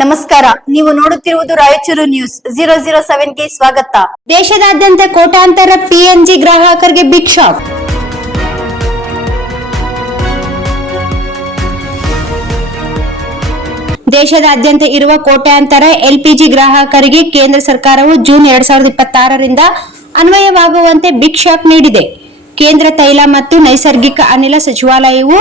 ನಮಸ್ಕಾರ, ನೀವು ನೋಡುತ್ತಿರುವುದು ರಾಯಚೂರು ನ್ಯೂಸ್ 007 ಗೆ ಸ್ವಾಗತ. ದೇಶದಾದ್ಯಂತ ಕೋಟ್ಯಾಂತರ ಪಿಎನ್ಜಿ ಗ್ರಾಹಕರಿಗೆ ಬಿಗ್ ಶಾಕ್. ದೇಶದಾದ್ಯಂತ ಇರುವ ಕೋಟ್ಯಾಂತರ ಎಲ್ಪಿಜಿ ಗ್ರಾಹಕರಿಗೆ ಕೇಂದ್ರ ಸರ್ಕಾರವು ಜೂನ್ 2026ರಿಂದ ಅನ್ವಯವಾಗುವಂತೆ ಬಿಗ್ ಶಾಕ್ ನೀಡಿದೆ. ಕೇಂದ್ರ ತೈಲ ಮತ್ತು ನೈಸರ್ಗಿಕ ಅನಿಲ ಸಚಿವಾಲಯವು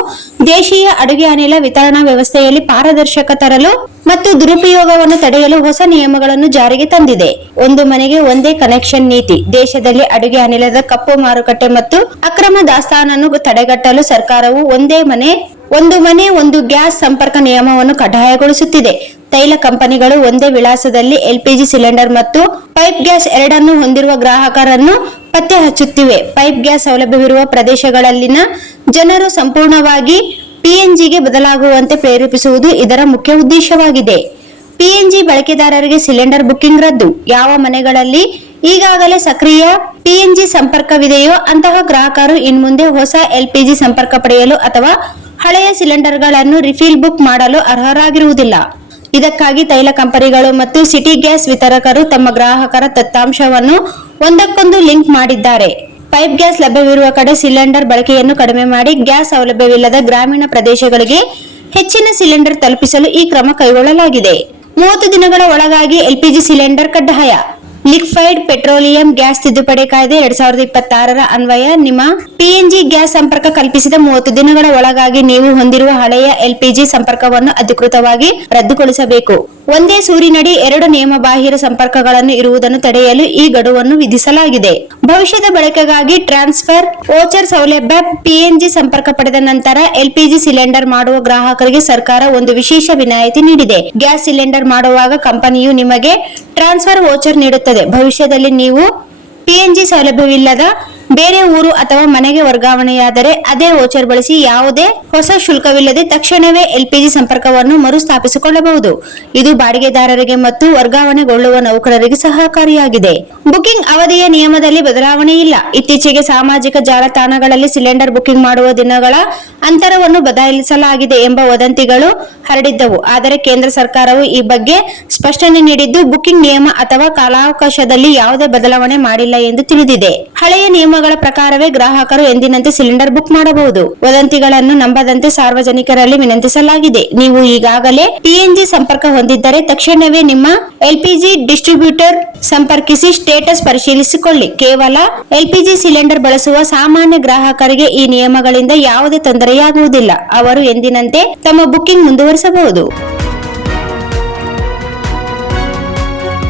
ದೇಶೀಯ ಅಡುಗೆ ಅನಿಲ ವಿತರಣಾ ವ್ಯವಸ್ಥೆಯಲ್ಲಿ ಪಾರದರ್ಶಕ ತರಲು ಮತ್ತು ದುರುಪಯೋಗವನ್ನು ತಡೆಯಲು ಹೊಸ ನಿಯಮಗಳನ್ನು ಜಾರಿಗೆ ತಂದಿದೆ. ಒಂದು ಮನೆಗೆ ಒಂದೇ ಕನೆಕ್ಷನ್ ನೀತಿ. ದೇಶದಲ್ಲಿ ಅಡುಗೆ ಅನಿಲದ ಕಪ್ಪು ಮಾರುಕಟ್ಟೆ ಮತ್ತು ಅಕ್ರಮ ದಾಸ್ತಾನನ್ನು ತಡೆಗಟ್ಟಲು ಸರ್ಕಾರವು ಒಂದು ಮನೆ ಒಂದು ಗ್ಯಾಸ್ ಸಂಪರ್ಕ ನಿಯಮವನ್ನು ಕಡ್ಡಾಯಗೊಳಿಸುತ್ತಿದೆ. ತೈಲ ಕಂಪನಿಗಳು ಒಂದೇ ವಿಳಾಸದಲ್ಲಿ ಎಲ್ಪಿಜಿ ಸಿಲಿಂಡರ್ ಮತ್ತು ಪೈಪ್ ಗ್ಯಾಸ್ ಎರಡನ್ನೂ ಹೊಂದಿರುವ ಗ್ರಾಹಕರನ್ನು ಪತ್ತೆ ಹಚ್ಚುತ್ತಿವೆ. ಪೈಪ್ ಗ್ಯಾಸ್ ಸೌಲಭ್ಯವಿರುವ ಪ್ರದೇಶಗಳಲ್ಲಿನ ಜನರು ಸಂಪೂರ್ಣವಾಗಿ ಪಿಎನ್ಜಿಗೆ ಬದಲಾಗುವಂತೆ ಪ್ರೇರೇಪಿಸುವುದು ಇದರ ಮುಖ್ಯ ಉದ್ದೇಶವಾಗಿದೆ. ಪಿಎನ್ಜಿ ಬಳಕೆದಾರರಿಗೆ ಸಿಲಿಂಡರ್ ಬುಕಿಂಗ್ ರದ್ದು. ಯಾವ ಮನೆಗಳಲ್ಲಿ ಈಗಾಗಲೇ ಸಕ್ರಿಯ ಪಿಎನ್ಜಿ ಸಂಪರ್ಕವಿದೆಯೋ ಅಂತಹ ಗ್ರಾಹಕರು ಇನ್ಮುಂದೆ ಹೊಸ ಎಲ್ಪಿಜಿ ಸಂಪರ್ಕ ಪಡೆಯಲು ಅಥವಾ ಹಳೆಯ ಸಿಲಿಂಡರ್ಗಳನ್ನು ರಿಫಿಲ್ ಬುಕ್ ಮಾಡಲು ಅರ್ಹರಾಗಿರುವುದಿಲ್ಲ. ಇದಕ್ಕಾಗಿ ತೈಲ ಕಂಪನಿಗಳು ಮತ್ತು ಸಿಟಿ ಗ್ಯಾಸ್ ವಿತರಕರು ತಮ್ಮ ಗ್ರಾಹಕರ ದತ್ತಾಂಶವನ್ನು ಒಂದಕ್ಕೊಂದು ಲಿಂಕ್ ಮಾಡಿದ್ದಾರೆ. ಪೈಪ್ ಗ್ಯಾಸ್ ಲಭ್ಯವಿರುವ ಕಡೆ ಸಿಲಿಂಡರ್ ಬಳಕೆಯನ್ನು ಕಡಿಮೆ ಮಾಡಿ ಗ್ಯಾಸ್ ಸೌಲಭ್ಯವಿಲ್ಲದ ಗ್ರಾಮೀಣ ಪ್ರದೇಶಗಳಿಗೆ ಹೆಚ್ಚಿನ ಸಿಲಿಂಡರ್ ತಲುಪಿಸಲು ಈ ಕ್ರಮ ಕೈಗೊಳ್ಳಲಾಗಿದೆ. 30 ದಿನಗಳ ಒಳಗಾಗಿ ಎಲ್ಪಿಜಿ ಸಿಲಿಂಡರ್ ಕಡ್ಡಾಯ. ಲಿಕ್ವಿಫೈಡ್ ಪೆಟ್ರೋಲಿಯಂ ಗ್ಯಾಸ್ ತಿದ್ದುಪಡಿ ಕಾಯ್ದೆ 2026ರ ಅನ್ವಯ ನಿಮ್ಮ ಪಿಎನ್ಜಿ ಗ್ಯಾಸ್ ಸಂಪರ್ಕ ಕಲ್ಪಿಸಿದ 30 ದಿನಗಳ ಒಳಗಾಗಿ ನೀವು ಹೊಂದಿರುವ ಹಳೆಯ ಎಲ್ಪಿಜಿ ಸಂಪರ್ಕವನ್ನು ಅಧಿಕೃತವಾಗಿ ರದ್ದುಗೊಳಿಸಬೇಕು. ಒಂದೇ ಸೂರಿನಡಿ 2 ನಿಯಮಬಾಹಿರ ಸಂಪರ್ಕಗಳನ್ನು ಇರುವುದನ್ನು ತಡೆಯಲು ಈ ಗಡುವನ್ನು ವಿಧಿಸಲಾಗಿದೆ. ಭವಿಷ್ಯದ ಬಳಕೆಗಾಗಿ ಟ್ರಾನ್ಸ್ಫರ್ ವೋಚರ್ ಸೌಲಭ್ಯ. ಪಿಎನ್ಜಿ ಸಂಪರ್ಕ ಪಡೆದ ನಂತರ ಎಲ್ಪಿಜಿ ಸಿಲಿಂಡರ್ ಮಾಡುವ ಗ್ರಾಹಕರಿಗೆ ಸರ್ಕಾರ ಒಂದು ವಿಶೇಷ ವಿನಾಯಿತಿ ನೀಡಿದೆ. ಗ್ಯಾಸ್ ಸಿಲಿಂಡರ್ ಮಾಡುವಾಗ ಕಂಪನಿಯು ನಿಮಗೆ ಟ್ರಾನ್ಸ್ಫರ್ ವೋಚರ್ ನೀಡುತ್ತದೆ. ಭವಿಷ್ಯದಲ್ಲಿ ನೀವು ಪಿಎನ್ಜಿ ಸೌಲಭ್ಯವಿಲ್ಲದ ಬೇರೆ ಊರು ಅಥವಾ ಮನೆಗೆ ವರ್ಗಾವಣೆಯಾದರೆ ಅದೇ ವೋಚರ್ ಬಳಸಿ ಯಾವುದೇ ಹೊಸ ಶುಲ್ಕವಿಲ್ಲದೆ ತಕ್ಷಣವೇ ಎಲ್ಪಿಜಿ ಸಂಪರ್ಕವನ್ನು ಮರುಸ್ಥಾಪಿಸಿಕೊಳ್ಳಬಹುದು. ಇದು ಬಾಡಿಗೆದಾರರಿಗೆ ಮತ್ತು ವರ್ಗಾವಣೆಗೊಳ್ಳುವ ನೌಕರರಿಗೆ ಸಹಕಾರಿಯಾಗಿದೆ. ಬುಕಿಂಗ್ ಅವಧಿಯ ನಿಯಮದಲ್ಲಿ ಬದಲಾವಣೆ ಇಲ್ಲ. ಇತ್ತೀಚೆಗೆ ಸಾಮಾಜಿಕ ಜಾಲತಾಣಗಳಲ್ಲಿ ಸಿಲಿಂಡರ್ ಬುಕಿಂಗ್ ಮಾಡುವ ದಿನಗಳ ಅಂತರವನ್ನು ಬದಲಿಸಲಾಗಿದೆ ಎಂಬ ವದಂತಿಗಳು ಹರಡಿದ್ದವು. ಆದರೆ ಕೇಂದ್ರ ಸರ್ಕಾರವು ಈ ಬಗ್ಗೆ ಸ್ಪಷ್ಟನೆ ನೀಡಿದ್ದು, ಬುಕಿಂಗ್ ನಿಯಮ ಅಥವಾ ಕಾಲಾವಕಾಶದಲ್ಲಿ ಯಾವುದೇ ಬದಲಾವಣೆ ಮಾಡಿಲ್ಲ ಎಂದು ತಿಳಿದಿದೆ. ಹಳೆಯ ನಿಯಮಗಳ ಪ್ರಕಾರವೇ ಗ್ರಾಹಕರು ಎಂದಿನಂತೆ ಸಿಲಿಂಡರ್ ಬುಕ್ ಮಾಡಬಹುದು. ವದಂತಿಗಳನ್ನು ನಂಬದಂತೆ ಸಾರ್ವಜನಿಕರಲ್ಲಿ ವಿನಂತಿಸಲಾಗಿದೆ. ನೀವು ಈಗಾಗಲೇ ಪಿಎನ್ಜಿ ಸಂಪರ್ಕ ಹೊಂದಿದ್ದರೆ ತಕ್ಷಣವೇ ನಿಮ್ಮ ಎಲ್ಪಿಜಿ ಡಿಸ್ಟ್ರಿಬ್ಯೂಟರ್ ಸಂಪರ್ಕಿಸಿ ಸ್ಟೇಟಸ್ ಪರಿಶೀಲಿಸಿಕೊಳ್ಳಿ. ಕೇವಲ ಎಲ್ಪಿಜಿ ಸಿಲಿಂಡರ್ ಬಳಸುವ ಸಾಮಾನ್ಯ ಗ್ರಾಹಕರಿಗೆ ಈ ನಿಯಮಗಳಿಂದ ಯಾವುದೇ ತೊಂದರೆಯಾಗುವುದಿಲ್ಲ. ಅವರು ಎಂದಿನಂತೆ ತಮ್ಮ ಬುಕಿಂಗ್ ಮುಂದುವರಿಸಬಹುದು.